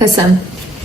Listen,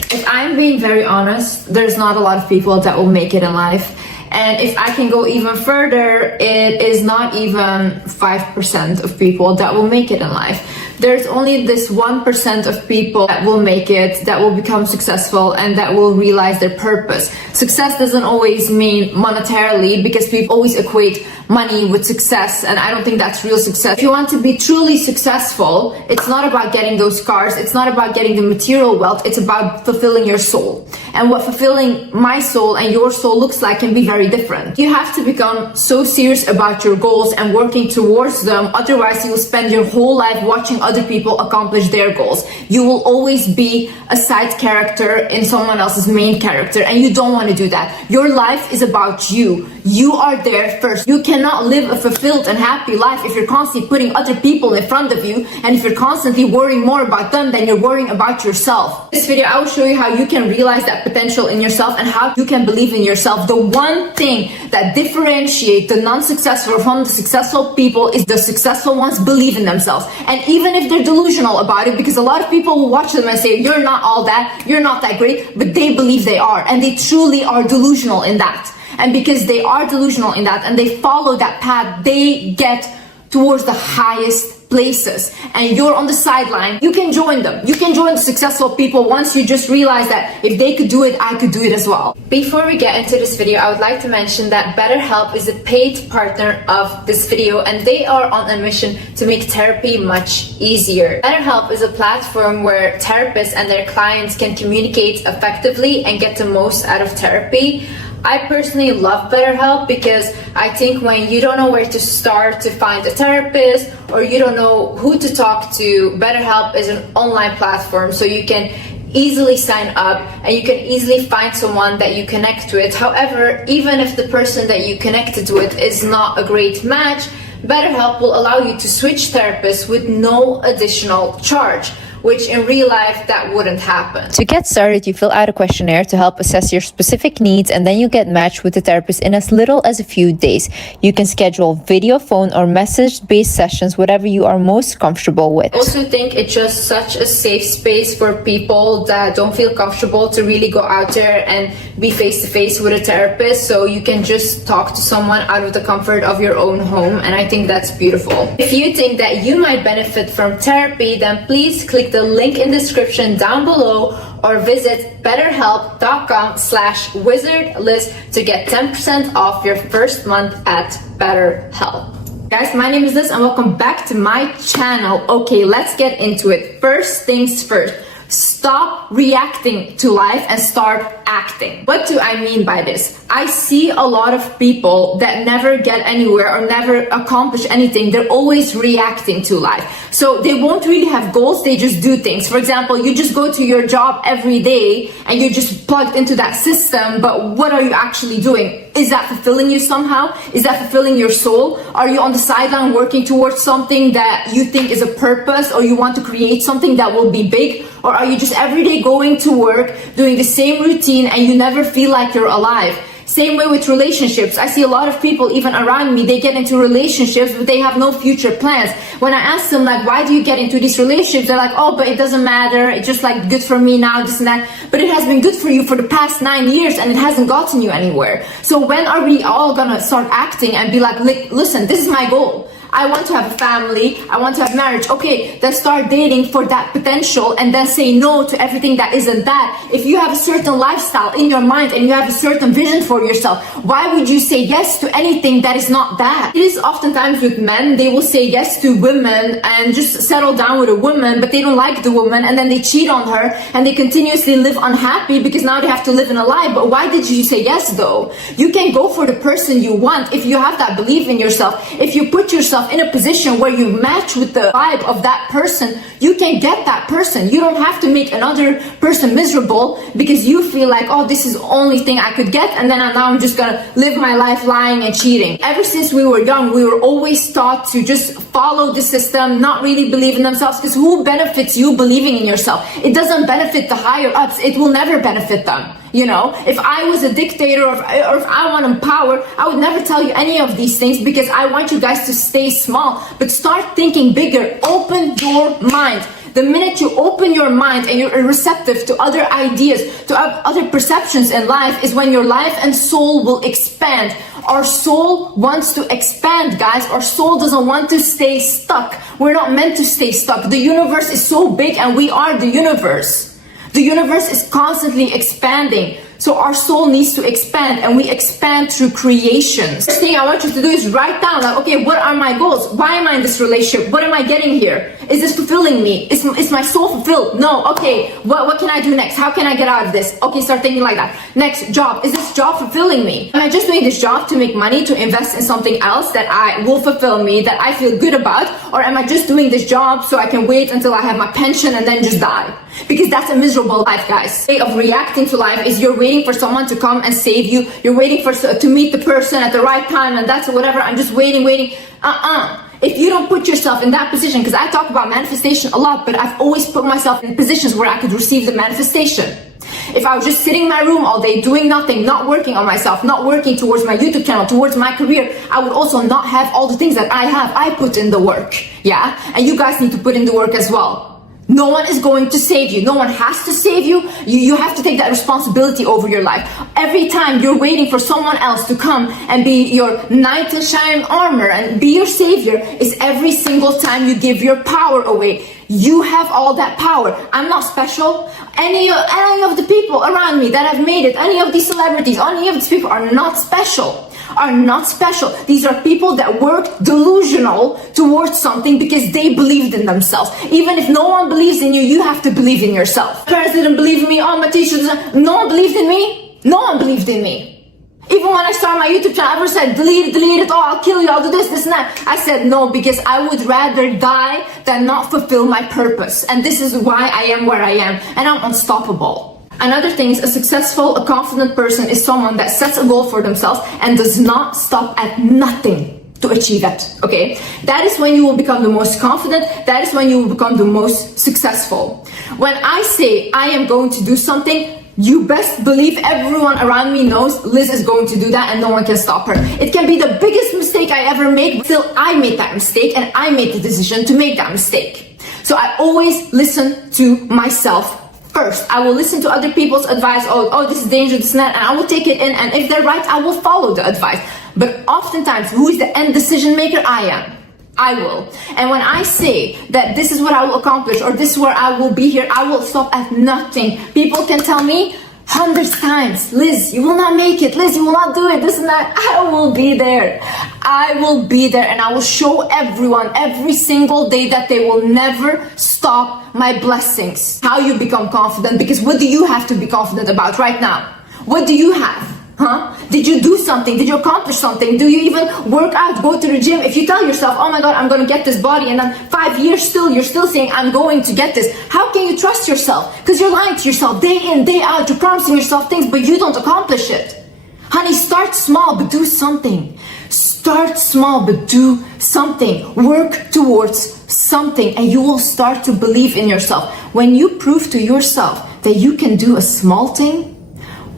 if I'm being very honest, there's not a lot of people that will make it in life. And if I can go even further, it is not even 5% of people that will make it in life. There's only this 1% of people that will make it, that will become successful, and that will realize their purpose. Success doesn't always mean monetarily, because people always equate money with success, and I don't think that's real success. If you want to be truly successful, it's not about getting those cars, it's not about getting the material wealth, it's about fulfilling your soul. And what fulfilling my soul and your soul looks like can be very different. You have to become so serious about your goals and working towards them, otherwise you will spend your whole life watching other people accomplish their goals. You will always be a side character in someone else's main character, and you don't want to do that. Your life is about you. You are there first. You cannot live a fulfilled and happy life if you're constantly putting other people in front of you, and if you're constantly worrying more about them than you're worrying about yourself. In this video, I will show you how you can realize that potential in yourself and how you can believe in yourself. The one thing that differentiates the non-successful from the successful people is the successful ones believe in themselves. And even if they're delusional about it, because a lot of people will watch them and say, you're not all that, you're not that great, but they believe they are, and they truly are delusional in that. And because they are delusional in that and they follow that path, they get towards the highest places, and you're on the sideline. You can join them. You can join the successful people once you just realize that if they could do it, I could do it as well. Before we get into this video, I would like to mention that BetterHelp is a paid partner of this video, and they are on a mission to make therapy much easier. BetterHelp is a platform where therapists and their clients can communicate effectively and get the most out of therapy. I personally love BetterHelp because I think when you don't know where to start to find a therapist, or you don't know who to talk to, BetterHelp is an online platform, so you can easily sign up and you can easily find someone that you connect with. However, even if the person that you connected with is not a great match, BetterHelp will allow you to switch therapists with no additional charge, which in real life that wouldn't happen. To get started, you fill out a questionnaire to help assess your specific needs, and then you get matched with a therapist in as little as a few days. You can schedule video, phone, or message-based sessions, whatever you are most comfortable with. I also think it's just such a safe space for people that don't feel comfortable to really go out there and be face-to-face with a therapist, so you can just talk to someone out of the comfort of your own home, and I think that's beautiful. If you think that you might benefit from therapy, then please click the link in the description down below or visit betterhelp.com/wizardlist to get 10% off your first month at BetterHelp. Guys, my name is Liz and welcome back to my channel. Okay, let's get into it. First things first. Stop reacting to life and start acting. What do I mean by this? I see a lot of people that never get anywhere or never accomplish anything. They're always reacting to life. So they won't really have goals, they just do things. For example, you just go to your job every day and you're just plugged into that system, but what are you actually doing? Is that fulfilling you somehow? Is that fulfilling your soul? Are you on the sideline working towards something that you think is a purpose, or you want to create something that will be big? Or are you just every day going to work, doing the same routine, and you never feel like you're alive? Same way with relationships. I see a lot of people, even around me, they get into relationships, but they have no future plans. When I ask them, like, why do you get into these relationships? They're like, oh, but it doesn't matter. It's just like good for me now, this and that. But it has been good for you for the past 9 years and it hasn't gotten you anywhere. So when are we all gonna start acting and be like, listen, this is my goal. I want to have a family, I want to have marriage. Okay, then start dating for that potential and then say no to everything that isn't that. If you have a certain lifestyle in your mind and you have a certain vision for yourself, why would you say yes to anything that is not that? It is oftentimes with men, they will say yes to women and just settle down with a woman, but they don't like the woman and then they cheat on her and they continuously live unhappy because now they have to live in a lie. But why did you say yes though? You can go for the person you want if you have that belief in yourself. If you put yourself in a position where you match with the vibe of that person, you can get that person. You don't have to make another person miserable because you feel like, oh, this is the only thing I could get, and then now I'm just gonna live my life lying and cheating. Ever since we were young, we were always taught to just follow the system, not really believe in themselves, because who benefits you believing in yourself? It doesn't benefit the higher ups. It will never benefit them. You know, if I was a dictator or if I want power, I would never tell you any of these things because I want you guys to stay small, but start thinking bigger. Open your mind. The minute you open your mind and you're receptive to other ideas, to other perceptions in life, is when your life and soul will expand. Our soul wants to expand, guys. Our soul doesn't want to stay stuck. We're not meant to stay stuck. The universe is so big and we are the universe. The universe is constantly expanding. So our soul needs to expand, and we expand through creations. First thing I want you to do is write down, like, okay, what are my goals? Why am I in this relationship? What am I getting here? Is this fulfilling me? Is my soul fulfilled? No. Okay, what can I do next? How can I get out of this? Okay, start thinking like that. Next, job. Is this job fulfilling me? Am I just doing this job to make money, to invest in something else that will fulfill me, that I feel good about? Or am I just doing this job so I can wait until I have my pension and then just die? Because that's a miserable life, guys. The way of reacting to life is you're waiting for someone to come and save you. You're waiting to meet the person at the right time, and that's whatever. I'm just waiting. If you don't put yourself in that position, because I talk about manifestation a lot, but I've always put myself in positions where I could receive the manifestation. If I was just sitting in my room all day doing nothing, not working on myself, not working towards my YouTube channel, towards my career, I would also not have all the things that I have. I put in the work, yeah? And you guys need to put in the work as well. No one is going to save you. No one has to save you. You have to take that responsibility over your life. Every time you're waiting for someone else to come and be your knight in shining armor and be your savior, is every single time you give your power away. You have all that power. I'm not special. Any of the people around me that have made it, any of these celebrities, any of these people are not special. These are people that work delusional towards something because they believed in themselves. Even if no one believes in you, you have to believe in yourself. My parents didn't believe in me. Oh, my teachers, no one believed in me. No one believed in me. Even when I started my YouTube channel, everyone said, delete it, oh, I'll kill you, I'll do this and that. I said no, because I would rather die than not fulfill my purpose. And this is why I am where I am, and I'm unstoppable. Another thing is, a confident person is someone that sets a goal for themselves and does not stop at nothing to achieve it, okay? That is when you will become the most confident. That is when you will become the most successful. When I say I am going to do something, you best believe everyone around me knows Liz is going to do that and no one can stop her. It can be the biggest mistake I ever made, but still I made that mistake and I made the decision to make that mistake. So I always listen to myself first. I will listen to other people's advice. Oh, this is dangerous, this and that, and I will take it in, and if they're right, I will follow the advice. But oftentimes, who is the end decision maker? I am. I will. And when I say that this is what I will accomplish, or this is where I will be here, I will stop at nothing. People can tell me hundreds times, Liz, you will not make it. Liz, you will not do it, this and that. I will be there. I will be there, and I will show everyone every single day that they will never stop my blessings. How you become confident, because what do you have to be confident about right now? What do you have? Huh? Did you do something? Did you accomplish something? Do you even work out, go to the gym? If you tell yourself, oh my God, I'm going to get this body, and then 5 years you're still saying, I'm going to get this. How can you trust yourself? Because you're lying to yourself day in, day out. You're promising yourself things, but you don't accomplish it. Honey, start small, but do something. Start small, but do something. Work towards something, and you will start to believe in yourself. When you prove to yourself that you can do a small thing,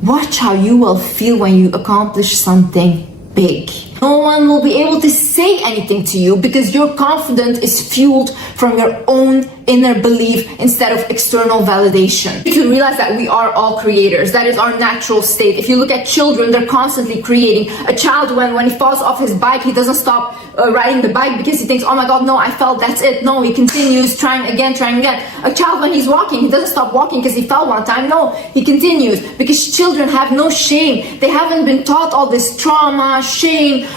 watch how you will feel when you accomplish something big. No one will be able to say anything to you because your confidence is fueled from your own inner belief instead of external validation. You can realize that we are all creators. That is our natural state. If you look at children, they're constantly creating. A child, when he falls off his bike, he doesn't stop riding the bike because he thinks, oh my God, no, I fell, that's it. No, he continues trying again. A child, when he's walking, he doesn't stop walking because he fell one time. No, he continues, because children have no shame. They haven't been taught all this trauma, shame,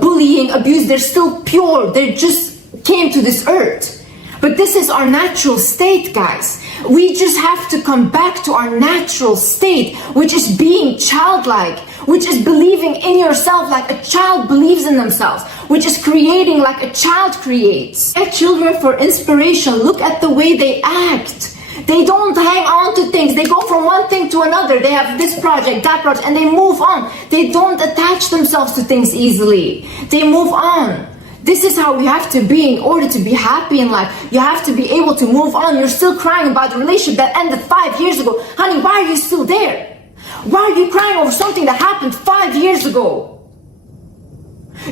bullying, abuse. They're still pure. They just came to this earth. But this is our natural state, guys. We just have to come back to our natural state, which is being childlike, which is believing in yourself like a child believes in themselves, which is creating like a child creates. Get children for inspiration. Look at the way they act. They don't hang on to things. They go from one thing to another. They have this project, that project, and they move on. They don't attach themselves to things easily. They move on. This is how we have to be in order to be happy in life. You have to be able to move on. You're still crying about the relationship that ended 5 years ago. Honey, why are you still there? Why are you crying over something that happened 5 years ago?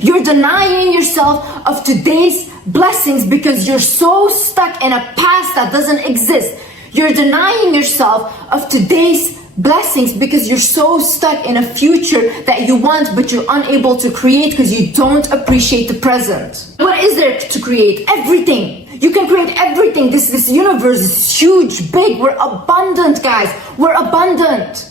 You're denying yourself of today's blessings because you're so stuck in a past that doesn't exist. You're denying yourself of today's blessings because you're so stuck in a future that you want but you're unable to create because you don't appreciate the present. What is there to create? Everything. You can create everything. This universe is huge, big. We're abundant, guys. We're abundant.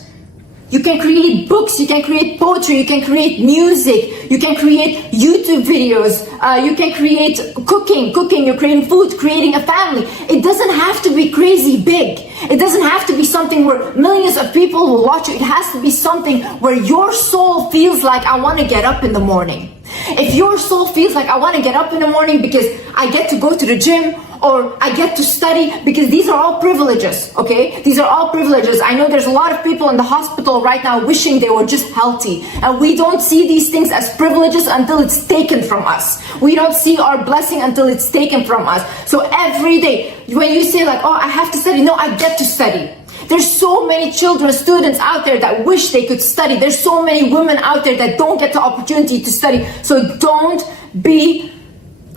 You can create books, you can create poetry, you can create music, you can create YouTube videos, you can create cooking, you're creating food, creating a family. It doesn't have to be crazy big. It doesn't have to be something where millions of people will watch you. It has to be something where your soul feels like, I want to get up in the morning. If your soul feels like, I want to get up in the morning because I get to go to the gym, or I get to study, because these are all privileges, okay? These are all privileges. I know there's a lot of people in the hospital right now wishing they were just healthy. And we don't see these things as privileges until it's taken from us. We don't see our blessing until it's taken from us. So every day, when you say like, oh, I have to study, no, I get to study. There's so many children, students out there that wish they could study. There's so many women out there that don't get the opportunity to study. So don't be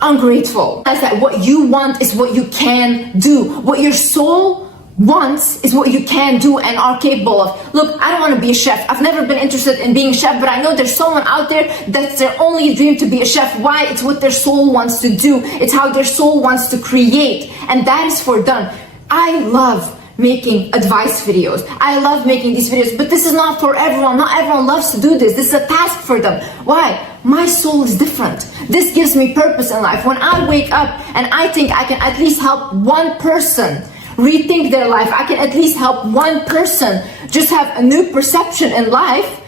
ungrateful. That's that what you want is what you can do. What your soul wants is what you can do and are capable of. Look, I don't want to be a chef. I've never been interested in being a chef, but I know there's someone out there that's their only dream to be a chef. Why? It's what their soul wants to do. It's how their soul wants to create. And that is for done. I love making advice videos. I love making these videos, but this is not for everyone. Not everyone loves to do this. This is a task for them. Why? My soul is different. This gives me purpose in life. When I wake up and I think I can at least help one person rethink their life, I can at least help one person just have a new perception in life,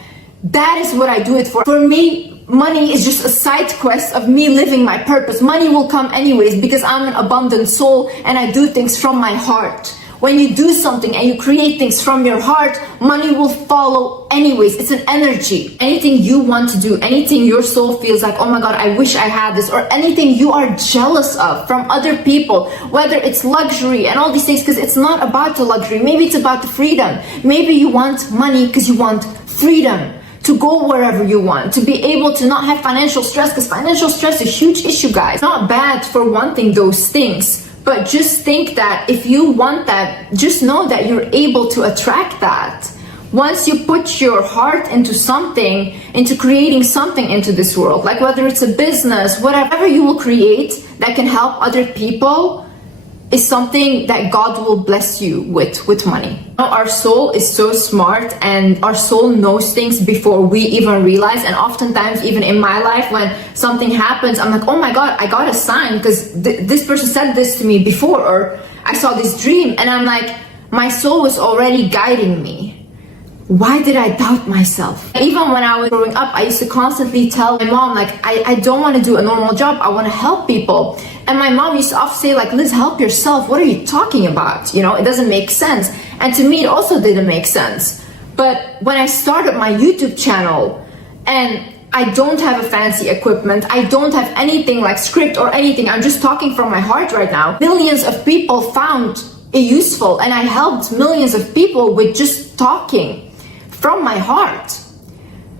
that is what I do it for. For me, money is just a side quest of me living my purpose. Money will come anyways because I'm an abundant soul and I do things from my heart. When you do something and you create things from your heart, money will follow anyways. It's an energy. Anything you want to do, anything your soul feels like, oh my God, I wish I had this, or anything you are jealous of from other people, whether it's luxury and all these things, because it's not about the luxury. Maybe it's about the freedom. Maybe you want money because you want freedom to go wherever you want, to be able to not have financial stress, because financial stress is a huge issue, guys. It's not bad for wanting those things. But just think that if you want that, just know that you're able to attract that. Once you put your heart into something, into creating something into this world, like whether it's a business, whatever you will create that can help other people, is something that God will bless you with money. Our soul is so smart and our soul knows things before we even realize. And oftentimes, even in my life, when something happens, I'm like, oh my God, I got a sign because this person said this to me before, or I saw this dream. And I'm like, my soul was already guiding me. Why did I doubt myself? Even when I was growing up, I used to constantly tell my mom, like, I don't want to do a normal job. I want to help people. And my mom used to often say, like, Liz, help yourself. What are you talking about? You know, it doesn't make sense. And to me, it also didn't make sense. But when I started my YouTube channel and I don't have a fancy equipment, I don't have anything like script or anything, I'm just talking from my heart right now, millions of people found it useful. And I helped millions of people with just talking from my heart.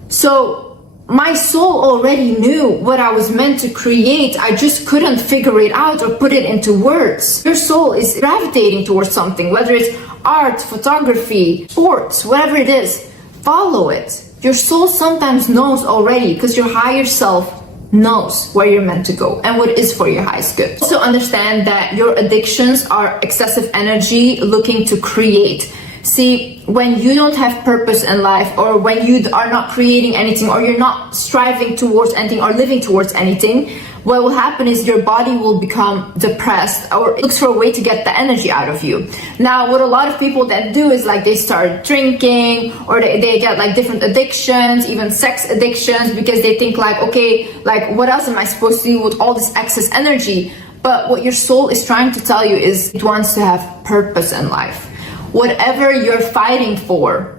So my soul already knew what I was meant to create. I just couldn't figure it out or put it into words. Your soul is gravitating towards something, whether it's art, photography, sports, whatever it is, follow it. Your soul sometimes knows already because your higher self knows where you're meant to go and what is for your highest good. Also understand that your addictions are excessive energy looking to create. See, when you don't have purpose in life, or when you are not creating anything, or you're not striving towards anything or living towards anything, what will happen is your body will become depressed, or it looks for a way to get the energy out of you. Now, what a lot of people that do is like they start drinking, or they get like different addictions, even sex addictions, because they think like, okay, like what else am I supposed to do with all this excess energy? But what your soul is trying to tell you is it wants to have purpose in life. Whatever you're fighting for,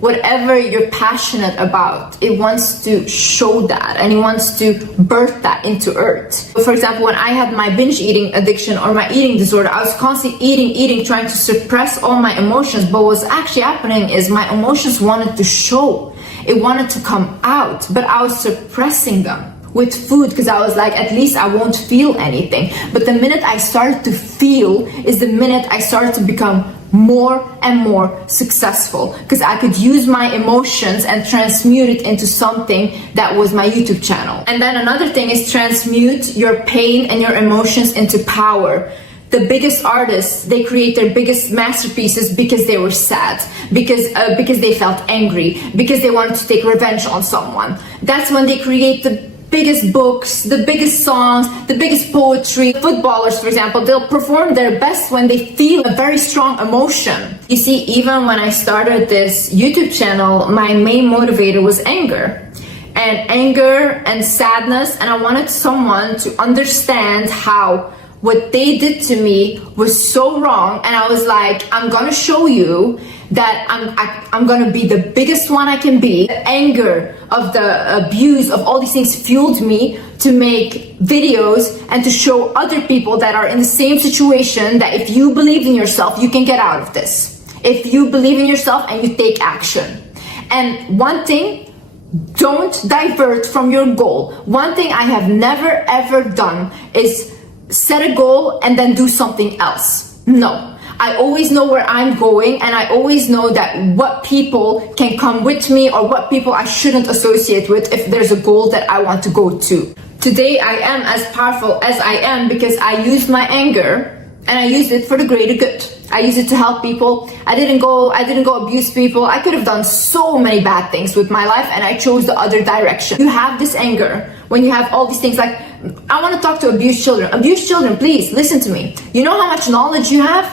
whatever you're passionate about, it wants to show that and it wants to birth that into earth. For example, when I had my binge eating addiction or my eating disorder, I was constantly eating, trying to suppress all my emotions. But what's actually happening is my emotions wanted to show. It wanted to come out, but I was suppressing them. with food because I was like, at least I won't feel anything. But the minute I started to feel is the minute I started to become more and more successful, because I could use my emotions and transmute it into something that was my YouTube channel. And then another thing is transmute your pain and your emotions into power. The biggest artists, they create their biggest masterpieces because they were sad, because they felt angry, because they wanted to take revenge on someone. That's when they create the biggest books, the biggest songs, the biggest poetry. Footballers, for example, they'll perform their best when they feel a very strong emotion. You see, even when I started this YouTube channel, my main motivator was anger. And anger and sadness, and I wanted someone to understand how what they did to me was so wrong, and I was like, I'm gonna show you that I'm gonna be the biggest one I can be. The anger of the abuse of all these things fueled me to make videos and to show other people that are in the same situation that if you believe in yourself, you can get out of this. If you believe in yourself and you take action. And one thing, don't divert from your goal. One thing I have never ever done is set a goal and then do something else. No. I always know where I'm going, and I always know that what people can come with me or what people I shouldn't associate with if there's a goal that I want to go to. Today I am as powerful as I am because I used my anger and I used it for the greater good. I used it to help people. I didn't go abuse people. I could have done so many bad things with my life, and I chose the other direction. You have this anger when you have all these things, like, I want to talk to abused children. Abused children, please listen to me. You know how much knowledge you have?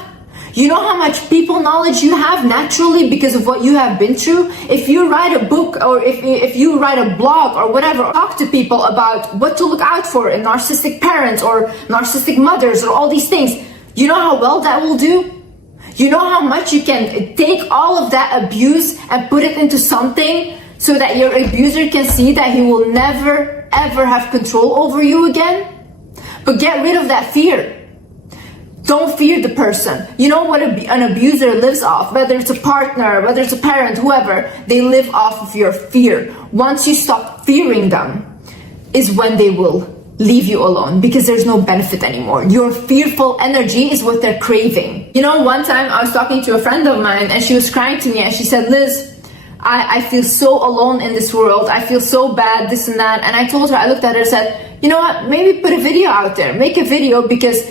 You know how much people knowledge you have naturally because of what you have been through? If you write a book or if you write a blog or whatever, talk to people about what to look out for in narcissistic parents or narcissistic mothers or all these things. You know how well that will do? You know how much you can take all of that abuse and put it into something so that your abuser can see that he will never ever have control over you again? But get rid of that fear. Don't fear the person. You know what an abuser lives off, whether it's a partner, whether it's a parent, whoever, they live off of your fear. Once you stop fearing them is when they will leave you alone, because there's no benefit anymore. Your fearful energy is what they're craving. You know, one time I was talking to a friend of mine and she was crying to me and she said, Liz, I feel so alone in this world. I feel so bad, this and that. And I told her, I looked at her and said, you know what, maybe put a video out there. Make a video, because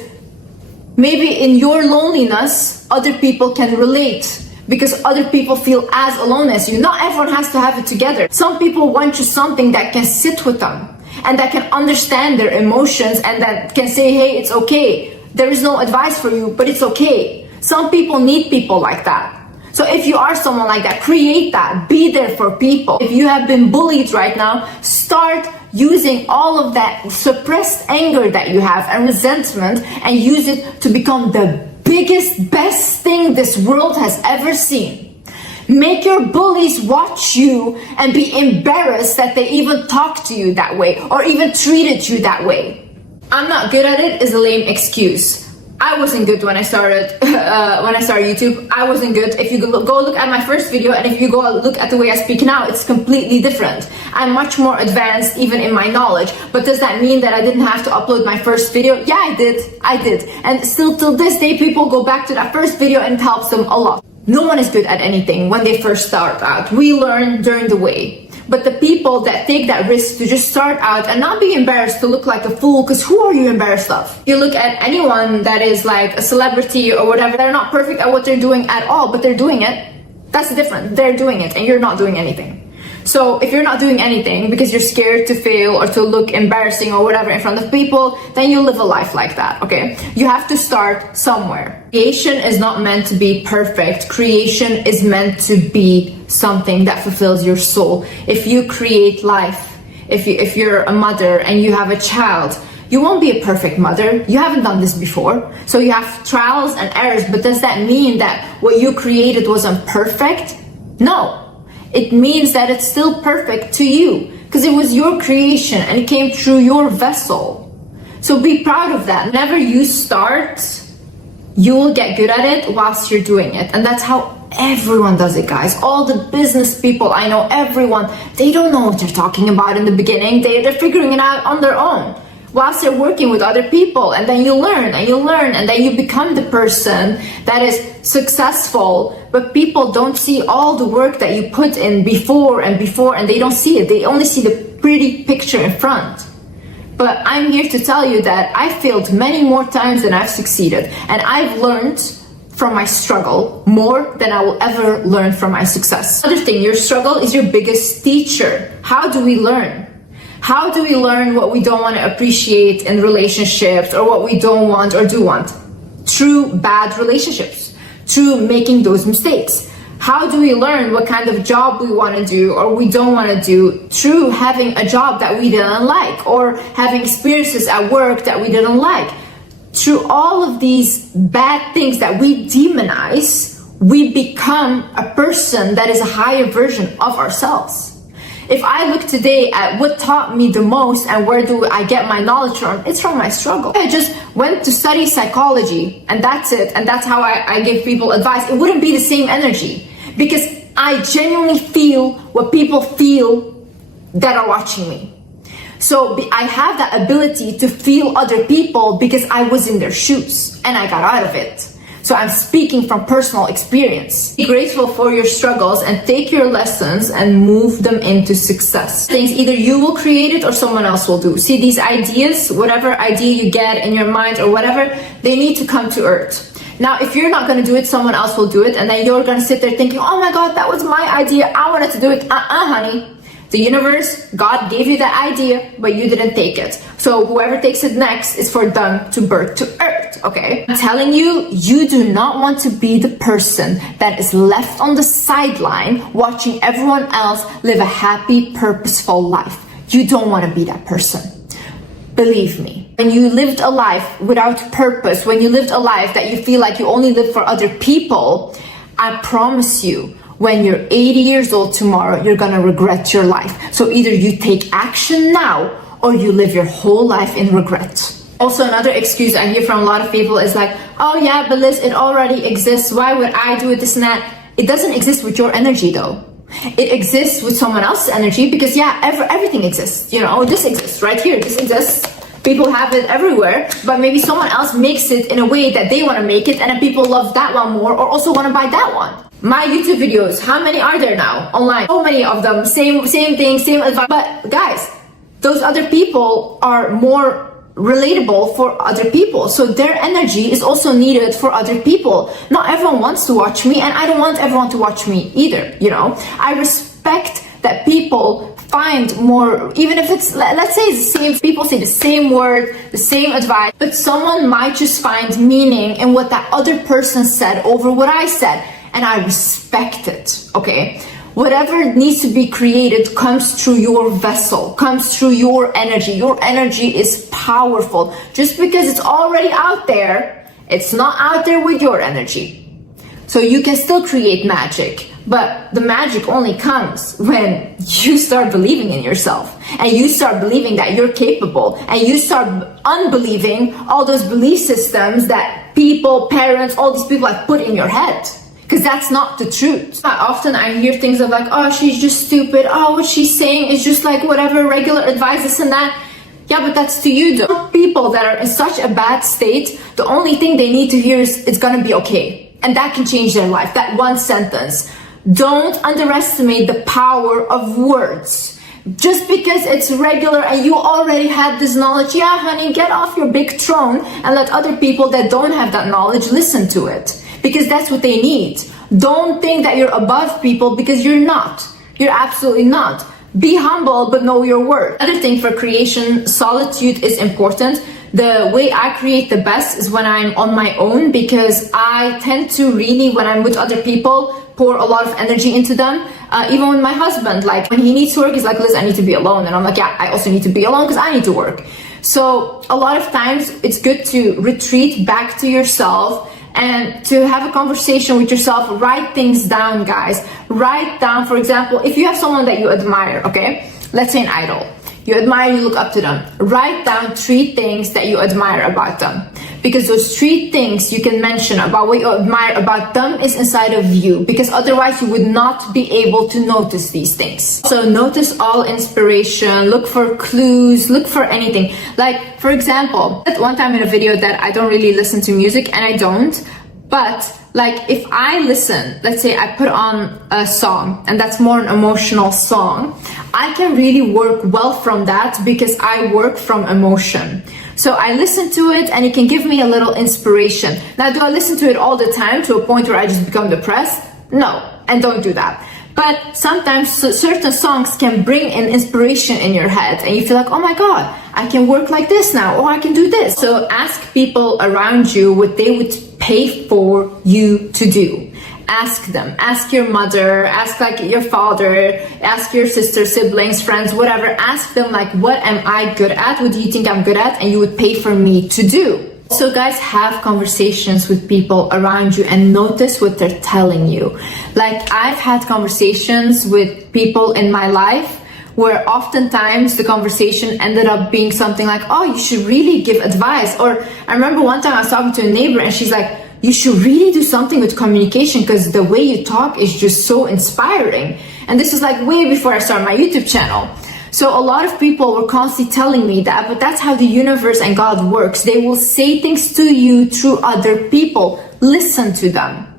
maybe in your loneliness, other people can relate, because other people feel as alone as you. Not everyone has to have it together. Some people want you something that can sit with them and that can understand their emotions and that can say, hey, it's okay. There is no advice for you, but it's okay. Some people need people like that. So if you are someone like that, create that. Be there for people. If you have been bullied right now, start using all of that suppressed anger that you have and resentment and use it to become the biggest, best thing this world has ever seen. Make your bullies watch you and be embarrassed that they even talked to you that way or even treated you that way. I'm not good at it is a lame excuse. I wasn't good when I started YouTube. I wasn't good. If you go look at my first video and if you go look at the way I speak now, it's completely different. I'm much more advanced even in my knowledge. But does that mean that I didn't have to upload my first video? Yeah, I did. And still till this day, people go back to that first video and it helps them a lot. No one is good at anything when they first start out. We learn during the way. But the people that take that risk to just start out and not be embarrassed to look like a fool, because who are you embarrassed of? You look at anyone that is like a celebrity or whatever, they're not perfect at what they're doing at all, but they're doing it. That's different. They're doing it and you're not doing anything. So if you're not doing anything because you're scared to fail or to look embarrassing or whatever in front of people, then you live a life like that, okay? You have to start somewhere. Creation is not meant to be perfect. Creation is meant to be something that fulfills your soul. If you create life, if you're a mother and you have a child, you won't be a perfect mother. You haven't done this before. So you have trials and errors, but does that mean that what you created wasn't perfect? No. It means that it's still perfect to you because it was your creation and it came through your vessel. So be proud of that. Whenever you start, you will get good at it whilst you're doing it. And that's how everyone does it, guys. All the business people I know, everyone, they don't know what they're talking about in the beginning. They're figuring it out on their own whilst they're working with other people. And then you learn and you learn, and then you become the person that is successful. But people don't see all the work that you put in before, and they don't see it. They only see the pretty picture in front. But I'm here to tell you that I failed many more times than I've succeeded. And I've learned from my struggle more than I will ever learn from my success. Another thing, your struggle is your biggest teacher. How do we learn? How do we learn what we don't want to appreciate in relationships, or what we don't want or do want? Through bad relationships, through making those mistakes. How do we learn what kind of job we want to do or we don't want to do? Through having a job that we didn't like, or having experiences at work that we didn't like. Through all of these bad things that we demonize, we become a person that is a higher version of ourselves. If I look today at what taught me the most and where do I get my knowledge from, it's from my struggle. I just went to study psychology and that's it. And that's how I give people advice. It wouldn't be the same energy, because I genuinely feel what people feel that are watching me. So I have that ability to feel other people because I was in their shoes and I got out of it. So I'm speaking from personal experience. Be grateful for your struggles and take your lessons and move them into success. Things either you will create it or someone else will do. See, these ideas, whatever idea you get in your mind or whatever, they need to come to earth. Now, if you're not going to do it, someone else will do it. And then you're going to sit there thinking, oh my God, that was my idea. I wanted to do it. Honey. The universe, God gave you that idea, but you didn't take it. So whoever takes it next is for them to birth to earth, okay? I'm telling you, you do not want to be the person that is left on the sideline watching everyone else live a happy, purposeful life. You don't want to be that person. Believe me, when you lived a life without purpose, when you lived a life that you feel like you only live for other people, I promise you, when you're 80 years old tomorrow, you're gonna regret your life. So either you take action now or you live your whole life in regret. Also, another excuse I hear from a lot of people is like, oh yeah, but Liz, it already exists. Why would I do it, this and that? It doesn't exist with your energy though. It exists with someone else's energy because yeah, everything exists. You know, this exists right here, this exists. People have it everywhere, but maybe someone else makes it in a way that they want to make it, and then people love that one more or also want to buy that one. My YouTube videos, how many are there now online? So many of them, same thing, same advice. But guys, those other people are more relatable for other people. So their energy is also needed for other people. Not everyone wants to watch me, and I don't want everyone to watch me either, you know? I respect that people find more, even if it's, let's say it's the same, people say the same word, the same advice, but someone might just find meaning in what that other person said over what I said, and I respect it, okay? Whatever needs to be created comes through your vessel, comes through your energy. Your energy is powerful. Just because it's already out there, it's not out there with your energy. So you can still create magic, but the magic only comes when you start believing in yourself and you start believing that you're capable and you start unbelieving all those belief systems that people, parents, all these people have put in your head. Because that's not the truth. Often I hear things of like, oh, she's just stupid. Oh, what she's saying is just like whatever regular advice, this and that. Yeah, but that's to you though. People that are in such a bad state, the only thing they need to hear is it's gonna be okay. And that can change their life. That one sentence. Don't underestimate the power of words. Just because it's regular and you already had this knowledge, yeah, honey, get off your big throne and let other people that don't have that knowledge listen to it. Because that's what they need. Don't think that you're above people because you're not. You're absolutely not. Be humble, but know your worth. Another thing for creation, solitude is important. The way I create the best is when I'm on my own, because I tend to really, when I'm with other people, pour a lot of energy into them. Even with my husband, like when he needs to work, he's like, Liz, I need to be alone. And I'm like, yeah, I also need to be alone because I need to work. So a lot of times it's good to retreat back to yourself and to have a conversation with yourself. Write things down, guys. Write down, for example, if you have someone that you admire, okay? Let's say an idol. you admire, you look up to them. Write down 3 things that you admire about them. Because those 3 things you can mention about what you admire about them is inside of you. Because otherwise you would not be able to notice these things. So notice all inspiration, look for clues, look for anything. Like, for example, at one time in a video that I don't really listen to music, and I don't, but like if I listen, let's say I put on a song and that's more an emotional song, I can really work well from that because I work from emotion. So I listen to it and it can give me a little inspiration. Now, do I listen to it all the time to a point where I just become depressed? No, and don't do that. But sometimes certain songs can bring an inspiration in your head and you feel like, oh my God, I can work like this now, or I can do this. So ask people around you what they would pay for you to do. Ask them, ask your mother, ask like your father, ask your sister, siblings, friends, whatever. Ask them like, what am I good at? What do you think I'm good at? And you would pay for me to do. So guys, have conversations with people around you and notice what they're telling you. Like I've had conversations with people in my life where oftentimes the conversation ended up being something like, oh, you should really give advice. Or I remember one time I was talking to a neighbor and she's like, you should really do something with communication because the way you talk is just so inspiring. And this is like way before I started my YouTube channel. So a lot of people were constantly telling me that, but that's how the universe and God works. They will say things to you through other people. Listen to them.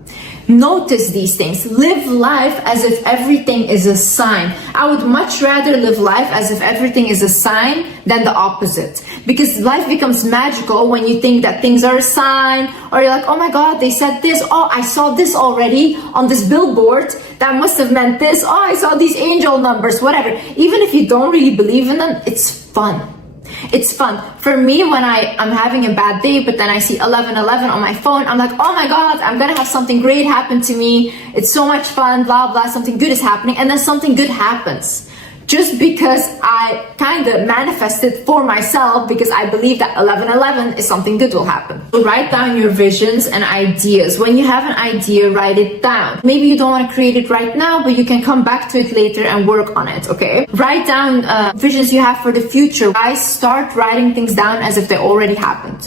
Notice these things. Live life as if everything is a sign. I would much rather live life as if everything is a sign than the opposite. Because life becomes magical when you think that things are a sign, or you're like, oh my God, they said this. Oh, I saw this already on this billboard. That must have meant this. Oh, I saw these angel numbers, whatever. Even if you don't really believe in them, it's fun. It's fun. For me, when I'm having a bad day, but then I see 1111 on my phone, I'm like, oh my God, I'm gonna have something great happen to me. It's so much fun, blah, blah, something good is happening. And then something good happens. Just because I kind of manifested for myself because I believe that 1111 is something good will happen. So write down your visions and ideas. When you have an idea, write it down. Maybe you don't want to create it right now, but you can come back to it later and work on it, okay? Write down visions you have for the future. I start writing things down as if they already happened.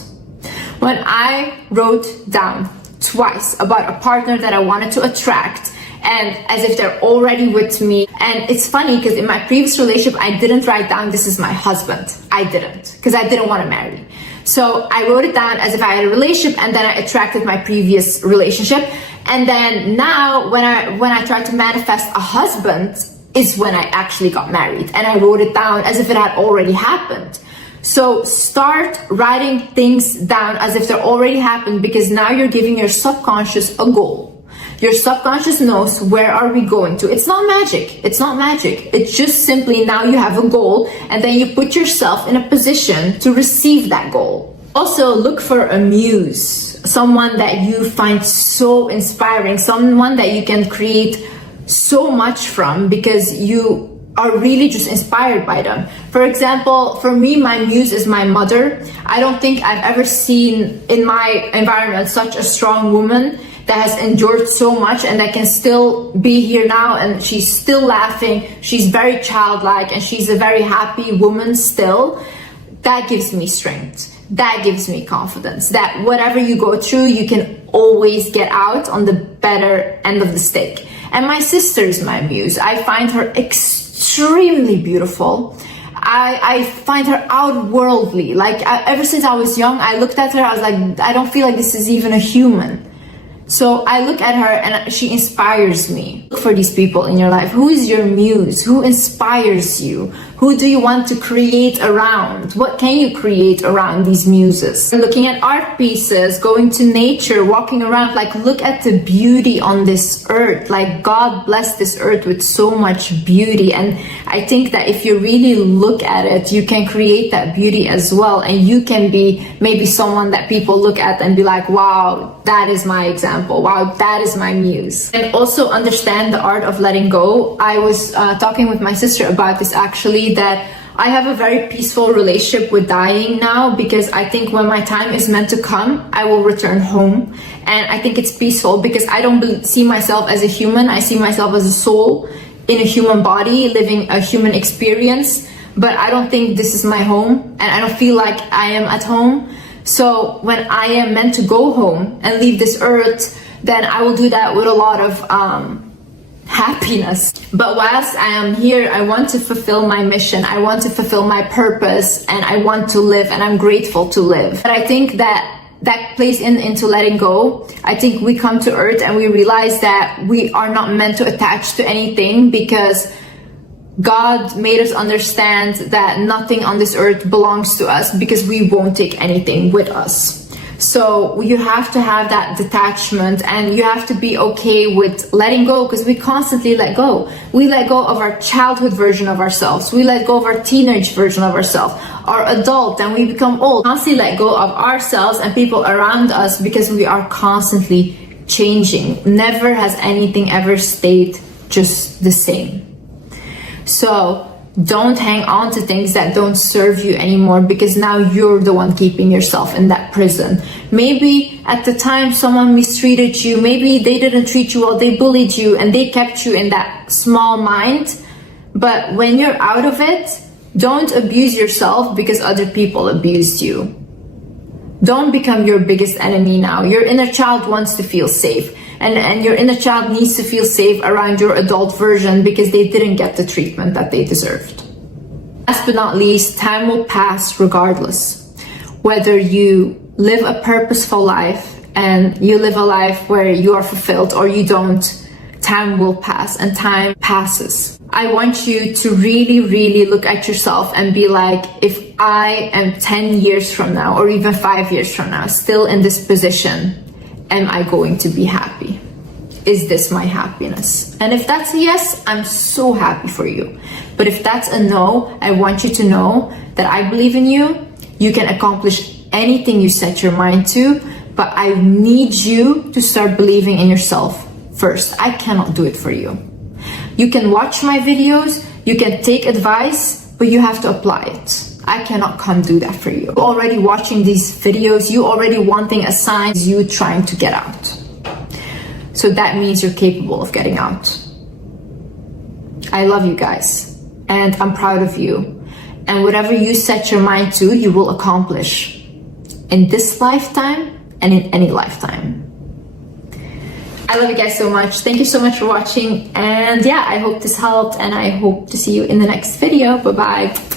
When I wrote down twice about a partner that I wanted to attract, and as if they're already with me. And it's funny because in my previous relationship, I didn't write down this is my husband. I didn't, because I didn't want to marry. So I wrote it down as if I had a relationship, and then I attracted my previous relationship. And then now when I tried to manifest a husband is when I actually got married, and I wrote it down as if it had already happened. So start writing things down as if they're already happened, because now you're giving your subconscious a goal. Your subconscious knows where are we going to. It's not magic. It's not magic. It's just simply now you have a goal, and then you put yourself in a position to receive that goal. Also, look for a muse, someone that you find so inspiring, someone that you can create so much from because you are really just inspired by them. For example, for me, my muse is my mother. I don't think I've ever seen in my environment such a strong woman that has endured so much and that can still be here now, and she's still laughing. She's very childlike and she's a very happy woman still. That gives me strength. That gives me confidence that whatever you go through, you can always get out on the better end of the stick. And my sister is my muse. I find her extremely beautiful. I find her outworldly. Like ever since I was young, I looked at her, I was like, I don't feel like this is even a human. So I look at her and she inspires me. Look for these people in your life. Who is your muse? Who inspires you? Who do you want to create around? What can you create around these muses? Looking at art pieces, going to nature, walking around, like look at the beauty on this earth. Like God blessed this earth with so much beauty. And I think that if you really look at it, you can create that beauty as well. And you can be maybe someone that people look at and be like, wow, that is my example. Wow, that is my muse. And also understand the art of letting go. I was talking with my sister about this actually, that I have a very peaceful relationship with dying now, because I think when my time is meant to come, I will return home. And I think it's peaceful because I don't see myself as a human. I see myself as a soul in a human body, living a human experience. but I don't think this is my home, and I don't feel like I am at home. So when I am meant to go home and leave this earth, then I will do that with a lot of happiness. But whilst I am here, I want to fulfill my mission, I want to fulfill my purpose, and I want to live, and I'm grateful to live. But I think that plays into letting go. I think we come to earth and we realize that we are not meant to attach to anything, because God made us understand that nothing on this earth belongs to us, because we won't take anything with us. So you have to have that detachment, and you have to be okay with letting go, because we constantly let go. We let go of our childhood version of ourselves. We let go of our teenage version of ourselves, our adult, and we become old. Constantly let go of ourselves and people around us, because we are constantly changing. Never has anything ever stayed just the same. So don't hang on to things that don't serve you anymore, because now you're the one keeping yourself in that prison. Maybe at the time someone mistreated you, maybe they didn't treat you well, they bullied you, and they kept you in that small mind. But when you're out of it, don't abuse yourself because other people abused you. Don't become your biggest enemy now. Your inner child wants to feel safe. And your inner child needs to feel safe around your adult version, because they didn't get the treatment that they deserved. Last but not least, time will pass regardless. Whether you live a purposeful life and you live a life where you are fulfilled or you don't, time will pass, and time passes. I want you to really, really look at yourself and be like, if I am 10 years from now, or even 5 years from now, still in this position, am I going to be happy? Is this my happiness? And if that's a yes, I'm so happy for you. But if that's a no, I want you to know that I believe in you. You can accomplish anything you set your mind to, but I need you to start believing in yourself first. I cannot do it for you. You can watch my videos, you can take advice, but you have to apply it. I cannot come do that for you. Already watching these videos, you already wanting a sign, you trying to get out. So that means you're capable of getting out. I love you guys, and I'm proud of you. And whatever you set your mind to, you will accomplish in this lifetime and in any lifetime. I love you guys so much. Thank you so much for watching. And yeah, I hope this helped, and I hope to see you in the next video. Bye-bye.